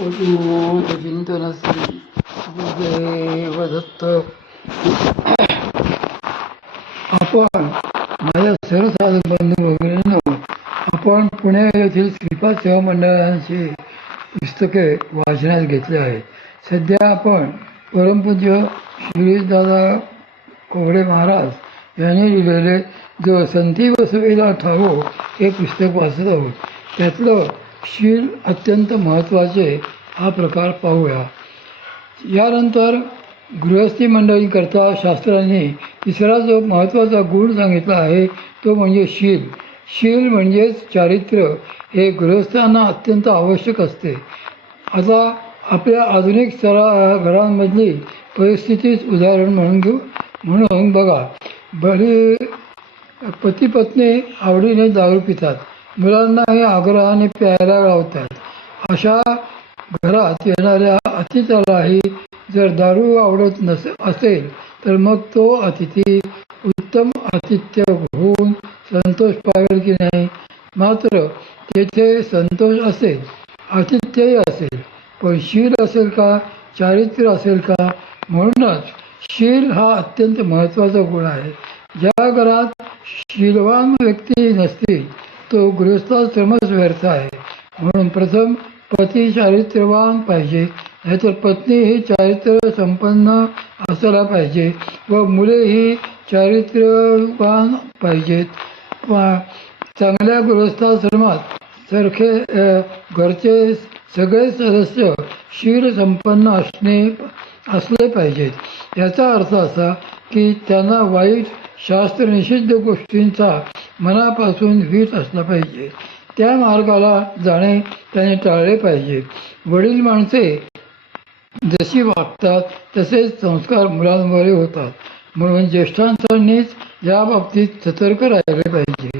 चिंतनश्री गुरुदेवदत्त. आपण माझ्या सर्वसाधक बंधू वगैरेंनो, आपण पुणे येथील श्रीपाद सेवा मंडळांची पुस्तके वाचण्यात घेतली आहेत. सध्या आपण परमपूज्य शिरीषदादा कोवडे महाराज यांनी लिहिलेले जो संती बसवेला ठावो हे पुस्तक वाचत आहोत. त्यातलं शील अत्यंत महत्त्वाचे हा प्रकार पाहूया. यानंतर गृहस्थी मंडळींकरता शास्त्रांनी तिसरा जो महत्त्वाचा गुण सांगितला आहे तो म्हणजे शील. शील म्हणजेच चारित्र्य हे गृहस्थांना अत्यंत आवश्यक असते. आता आपल्या आधुनिक घरांमधली परिस्थितीच उदाहरण म्हणून बघा. बरी पती पत्नी आवडीने दारू पितात, मुलांनाही आग्रहाने प्यायला लावतात. अशा घरात येणाऱ्या अतिथीलाही जर दारू आवडत असेल तर मग तो अतिथी उत्तम आतिथ्य होऊन संतोष पावेल की नाही? मात्र तेथे संतोष असेल, आतिथ्यही असेल, पण शील असेल का, चारित्र्य असेल का? म्हणूनच शील हा अत्यंत महत्त्वाचा गुण आहे. ज्या घरात शीलवान व्यक्ती नसतील तो गृहस्थाश्रमच व्यर्थ आहे. म्हणून प्रथम पती चारित्र्यवान पाहिजे, नाहीतर पत्नी ही चारित्र्य संपन्न असायला पाहिजे व मुले ही चारित्र्यवान पाहिजेत. चांगल्या गृहस्थाश्रमात घरचे सगळे सदस्य शील संपन्न असले पाहिजेत. याचा अर्थ असा की त्यांना वाईट शास्त्रनिषिद्ध गोष्टींचा मनापासून वीत असला पाहिजे. त्या मार्गाला जाणे त्याने टाळले पाहिजे. वडील माणसे जशी वागतात तसेच संस्कार मुलांवरही होतात. म्हणून ज्येष्ठांनीच या बाबतीत सतर्क राहिले पाहिजे.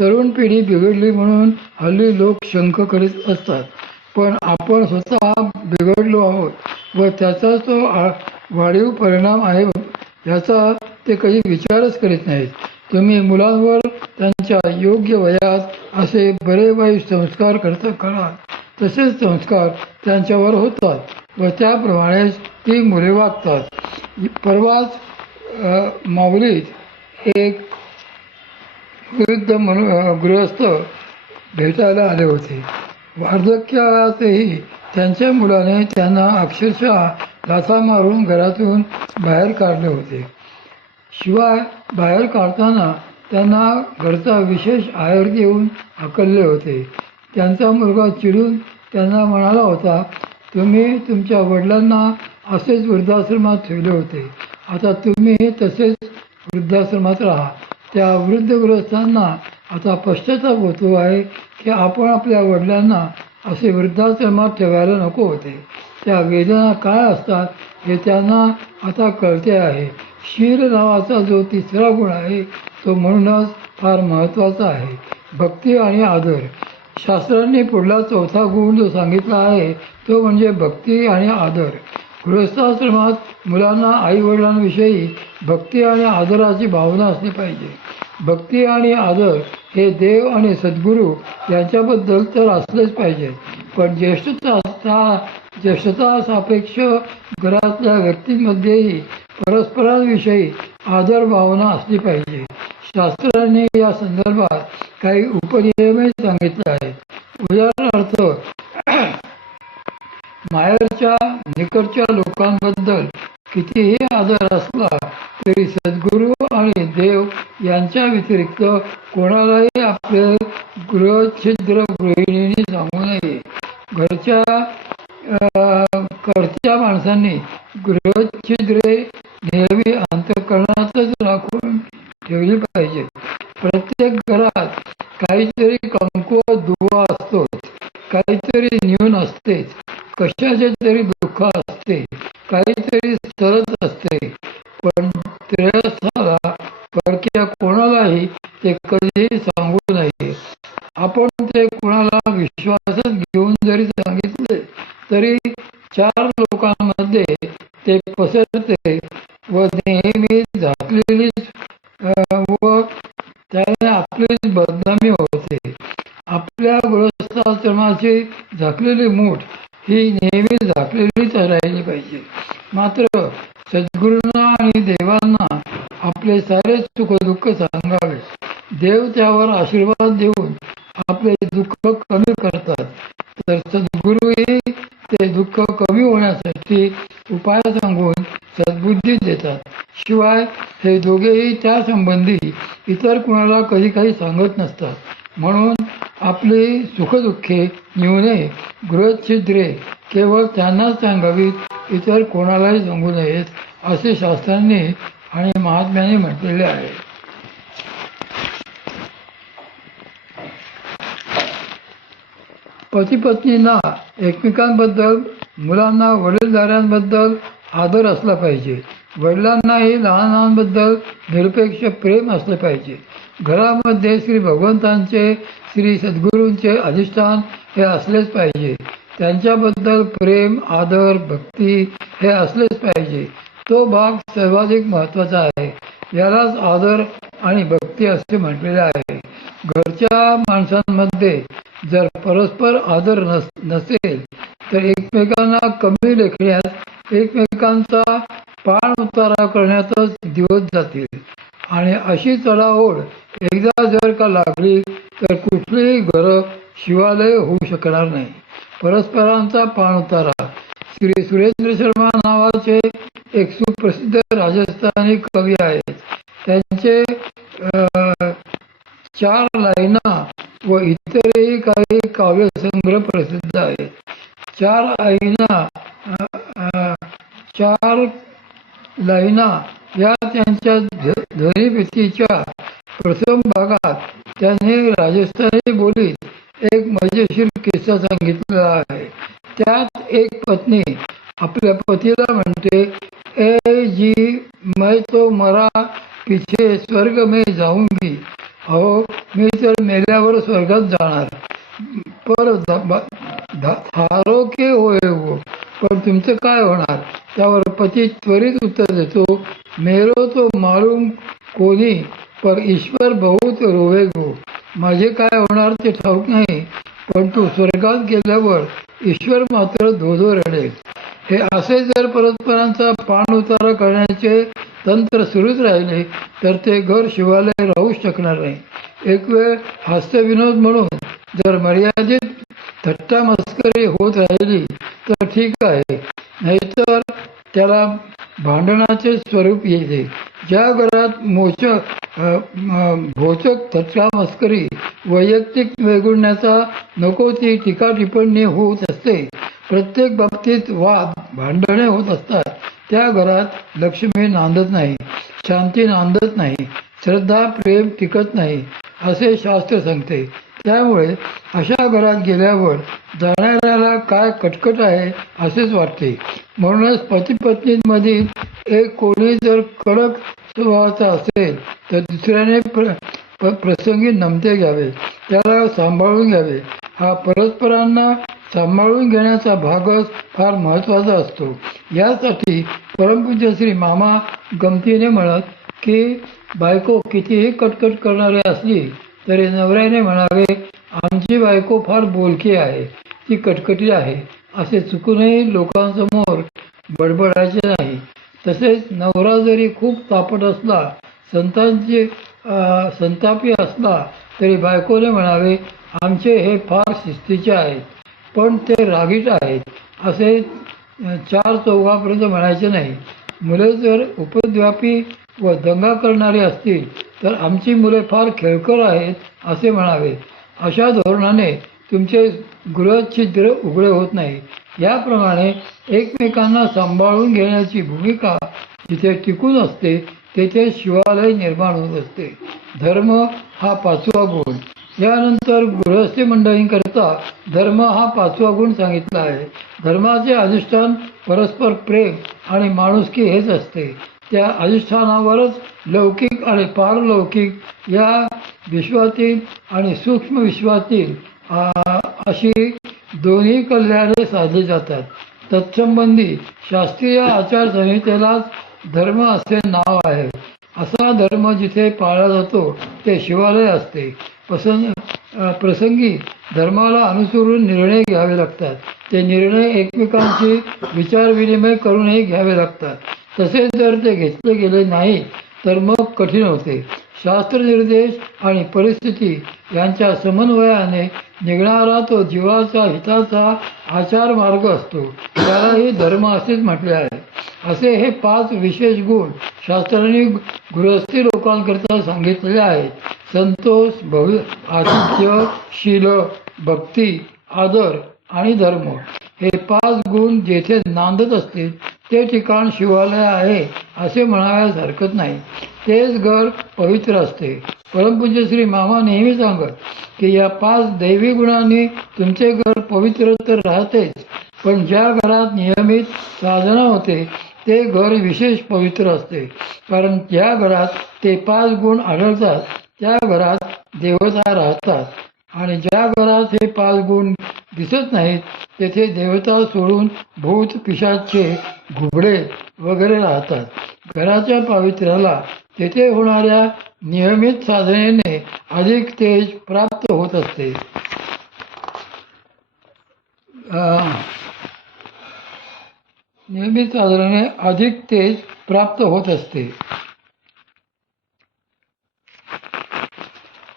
तरुण पिढी बिघडली म्हणून हल्ली लोक शंका करीत असतात, पण आपण स्वतः बिघडलो आहोत व त्याचा तो वाढीव परिणाम आहे याचा ते कधी विचारच करीत नाहीत. तुम्ही मुलांवर त्यांच्या योग्य वयात असे बरे वाईट संस्कार कराल, तसेच संस्कार त्यांच्यावर होतात व त्याप्रमाणेच ती मुले वागतात. परवाच माऊलीत एक वृद्ध गृहस्थ भेटायला आले होते. वार्धक्यातही त्यांच्या मुलाने त्यांना अक्षरशः लाथा मारून घरातून बाहेर काढले होते. शिवाय बाहेर काढताना त्यांना घरचा विशेष आहेर देऊन हकलले होते. त्यांचा मुलगा चिडून त्यांना म्हणाला होता, तुम्ही तुमच्या वडिलांना असेच वृद्धाश्रमात ठेवले होते, आता तुम्ही तसेच वृद्धाश्रमात राहा. त्या वृद्ध गृहस्थांना आता पश्चाताप होतो आहे की आपण आपल्या वडिलांना असे वृद्धाश्रमात ठेवायला नको होते. त्या वेदना काय असतात हे त्यांना आता कळते आहे. शील नावाचा जो तिसरा गुण आहे तो म्हणूनच फार महत्त्वाचा आहे, भक्ती आणि आदर. शास्त्रांनी पुढला चौथा गुण जो सांगितला आहे तो म्हणजे भक्ती आणि आदर. गृहस्थाश्रमात मुलांना आईवडिलांविषयी भक्ती आणि आदराची भावना असली पाहिजे. भक्ती आणि आदर हे देव आणि सद्गुरू यांच्याबद्दल तर असलेच पाहिजेत, पण ज्येष्ठता सापेक्ष घरातल्या व्यक्तींमध्येही परस्परांविषयी आदर भावना असली पाहिजे. शास्त्रांनी या संदर्भात काही उपनियमही सांगितले आहेत. उदाहरणार्थ, माहेरच्या निकटच्या लोकांबद्दल कितीही आदर असला तरी सद्गुरू आणि देव यांच्या व्यतिरिक्त कोणालाही आपले गृहछिद्र गृहिणींनी सांगू नये. घरच्या माणसांनी गृहछिद्रे नेहमी अंतःकरणातच राखून ठेवली पाहिजे. प्रत्येक घरात काहीतरी कमकुवत दुवा असतोच, काहीतरी न्यून असतेच, कशाचे तरी दुःख असते, काहीतरी सरत असते. पण त्रयस्थाला परक्या कोणालाही ते कधीही सांगू नये. आपण ते कोणाला विश्वासात घेऊन जरी सांगितले तरी 4 लोकांमध्ये ते पसरते व नेहमी झाकलेलीच व त्याने आपलीच बदनामी होते. आपल्या गृहस्थाश्रमाची झाकलेली मूठ ही नेहमी झाकलेलीच राहिली पाहिजे. मात्र सद्गुरूंना आणि देवांना आपले सारे सुखदुःख सांगावे. देव त्यावर आशीर्वाद देऊन आपले दुःख कमी करतात, तर सद्गुरूही ते दुःख कमी होण्यासाठी उपाय सांगून सद्बुद्धी देतात. शिवाय हे दोघेही त्या संबंधी इतर कुणाला कधी काही सांगत नसतात. म्हणून आपली सुखदुःखे निवणे गृहच्छिद्रे केवळ त्यांनाच सांगावीत, इतर कोणालाही सांगू नयेत, असे शास्त्रांनी आणि महात्म्यांनी म्हटलेले आहे. पती पत्नींना एकमेकांबद्दल, मुलांना वडीलधाऱ्यांबद्दल आदर असला पाहिजे. वडिलांनाही लहानांबद्दल निरपेक्ष प्रेम असले पाहिजे. घरामध्ये श्री भगवंतांचे, श्री सद्गुरूंचे अधिष्ठान हे असलेच पाहिजे. त्यांच्याबद्दल प्रेम, आदर, भक्ती हे असलेच पाहिजे. तो भाग सर्वाधिक महत्त्वाचा आहे. यालाच आदर आणि भक्ती असे म्हटलेले आहे. घरच्या माणसांमध्ये जर परस्पर आदर नसेल तर एकमेकांना कमी लेखण्यात, एकमेकांचा पाण उतारा करण्यातच दिवस जातील. आणि अशी चढाओढ एकदा जर का लागली तर कुठलीही घरं शिवालय होऊ शकणार नाही. परस्परांचा पाण उतारा. श्री सुरेंद्र शर्मा नावाचे एक सुप्रसिद्ध राजस्थानी कवी आहेत. त्यांचे 4 लाईना व इतरही काही काव्यसंग्रह प्रसिद्ध आहेत. 4 लाईना या त्यांच्या ध्वनिफीतीच्या प्रथम भागात त्यांनी राजस्थानी बोलीत एक मजेशीर किस्सा सांगितलेला आहे. त्यात एक पत्नी आपल्या पतीला म्हणते, ए जी मैं तो मरा पीछे स्वर्ग में जाऊंगी. अहो, मी तर मेल्यावर स्वर्गात जाणार, पर थारो के होय हो, पण तुमचं काय होणार. त्यावर पती त्वरित उत्तर देतो, मेरो तो मालूम कोणी, पर ईश्वर बहुत रोवेगो. माझे काय होणार ते ठाऊक नाही, पण तू स्वर्गात गेल्यावर ईश्वर मात्र धोधो रडेल. हे असे जर परस्परांचा पाण उतारा करण्याचे तंत्र सुरूच राहिले तर ते घर शिवालय राहूच शकणार नाही. एक वेळ हास्यविनोद म्हणून जर मर्यादित थट्टा मस्करी होत राहिली तर ठीक आहे, नाहीतर त्याला भांडणाचे स्वरूप येते. ज्या घरात भोचक थट्टा मस्करी, वैयक्तिक वेगुळण्याचा नको ती टीका टिप्पणी होत असते, प्रत्येक बाबतीत वाद भांडणे होत असतात, त्या घरात लक्ष्मी नांदत नाही, शांती नांदत नाही, श्रद्धा प्रेम टिकत नाही, असे शास्त्र सांगते. त्यामुळे अशा घरात गेल्यावर जाणाऱ्याला काय कटकट आहे असेच वाटते. म्हणूनच पती पत्नींमधील एक कोणी जर कडक स्वभावाचा असेल तर दुसऱ्याने प्रसंगी नमते घ्यावे, त्याला सांभाळून घ्यावे. हा परस्परांना सांभाळून घेण्याचा भागच फार महत्त्वाचा असतो. यासाठी परमपूज्य श्री मामा गमतीने म्हणत की बायको कितीही कटकट करणारी असली तरी नवऱ्याने म्हणावे, आमची बायको फार बोलकी आहे, ती कटकटी आहे, असे चुकूनही लोकांसमोर बडबडायचे नाही. तसेच नवरा जरी खूप तापट असला, संतापी असला तरी बायकोने म्हणावे, आमचे हे फार शिस्तीचे आहेत, पण ते रागीट आहेत, असे 4 चौघापर्यंत म्हणायचे नाही. मुले जर उपद्व्यापी व दंगा करणारी असतील तर आमची मुले फार खेळकर आहेत असे म्हणावे. अशा धोरणाने तुमचे गृहच्छिद्र उघडे होत नाही. याप्रमाणे एकमेकांना सांभाळून घेण्याची भूमिका जिथे टिकून असते तेथे शिवालय निर्माण होत असते. धर्म हा 5वा गुण. यानंतर गृहस्थी मंडळींकरता धर्म हा 5वा गुण सांगितला आहे. धर्माचे अधिष्ठान परस्पर प्रेम आणि माणुसकी हेच असते. त्या अधिष्ठानावरच लौकिक आणि पारलौकिक या विश्वातील आणि सूक्ष्म विश्वातील अशी दोन्ही कल्याणे साधली जातात. तत्संबंधी शास्त्रीय आचारसंहितेलाच धर्म असे नाव आहे. असा धर्म जिथे पाळला जातो ते शिवालय असते. प्रसंगी धर्माला अनुसरून निर्णय घ्यावे लागतात. ते निर्णय एकमेकांशी विचारविनिमय करूनही घ्यावे लागतात. तसेच जर ते घेतले गेले नाही तर मग कठीण होते. शास्त्रनिर्देश आणि परिस्थिती यांच्या समन्वयाने निघणारा तो जीवाचा हिताचा आचार मार्ग असतो. त्यालाही धर्म असेच म्हटले आहे. असे हे 5 विशेष गुण शास्त्रांनी गृहस्थी लोकांकरता सांगितलेले आहेत. संतोष, आतिथ्य, शील, भक्ती, आदर आणि धर्म हे 5 गुण जेथे नांदत असतील ते ठिकाण शिवालय आहे असे म्हणावयास हरकत नाही. तेच घर पवित्र असते. परमपूज्य श्री मामा नेहमी सांगत की या 5 दैवी गुणांनी तुमचे घर पवित्र तर राहतेच, पण ज्या घरात नियमित साधना होते ते घर विशेष पवित्र असते. कारण ज्या घरात ते 5 गुण आढळतात त्या घरात देवता राहतात, आणि ज्या घरात हे 5 गुण दिसत नाहीत तेथे देवता सोडून भूत, पिशाचे, घुबडे वगैरे राहतात. घराच्या पावित्र्याला तेथे होणाऱ्या नियमित साधनेने अधिक तेज प्राप्त होत असते. नियमित साधनेने अधिक तेज प्राप्त होत असते.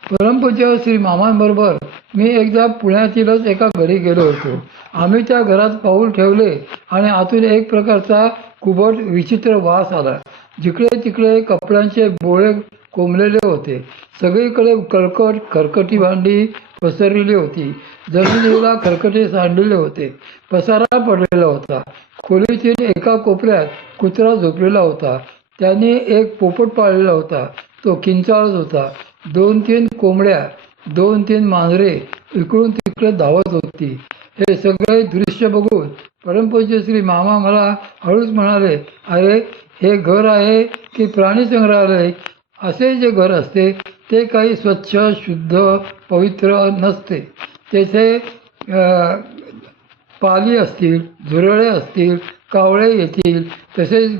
परमपूज्य श्री मामांबरोबर मी एकदा पुण्यातीलच एका घरी गेलो होतो. आम्ही त्या घरात पाऊल ठेवले आणि आतून एक प्रकारचा कुबट विचित्र वास आला. जिकडे तिकडे कपड्यांचे बोळे कोंबलेले होते. सगळीकडे खरकटी भांडी पसरलेली होती. जमिनीला खरकटे सांडलेले होते. पसारा पडलेला होता. खोलीतील एका कोपऱ्यात कुत्रा झोपलेला होता. त्याने एक पोपट पाळलेला होता. तो किंचाळत होता. 2-3 कोंबड्या, 2-3 मांजरे इकडून तिकडे धावत होती. हे सगळे दृश्य बघून परमपूज्य श्री मामा मला हळूच म्हणाले, अरे हे घर आहे की प्राणी संग्रहालय? असे जे घर असते ते काही स्वच्छ, शुद्ध, पवित्र नसते. तेथे पाली असतील, झुरळे असतील, कावळे येतील, तसेच